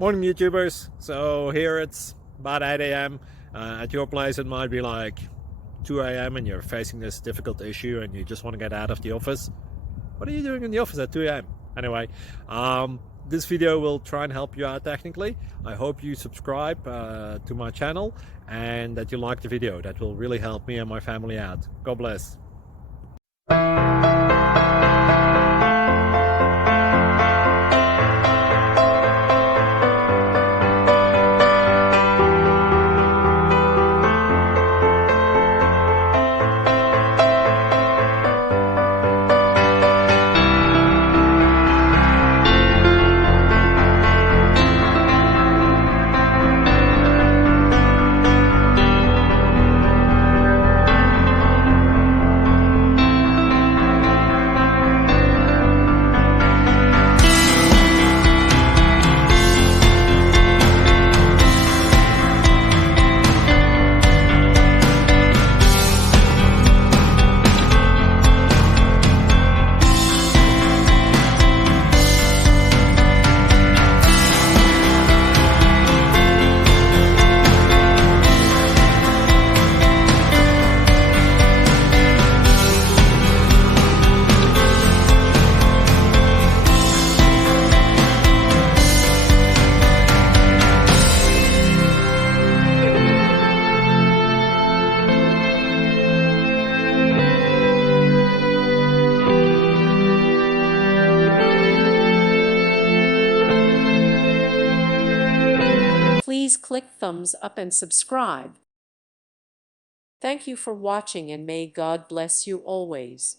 Morning YouTubers. So here it's about 8 a.m. At your place it might be like 2 a.m. and you're facing this difficult issue and you just want to get out of the office. What are you doing in the office at 2 a.m.? Anyway, this video will try and help you out technically. I hope you subscribe to my channel and that you like the video. That will really help me and my family out. God bless. Please click thumbs up and subscribe. Thank you for watching and may God bless you always.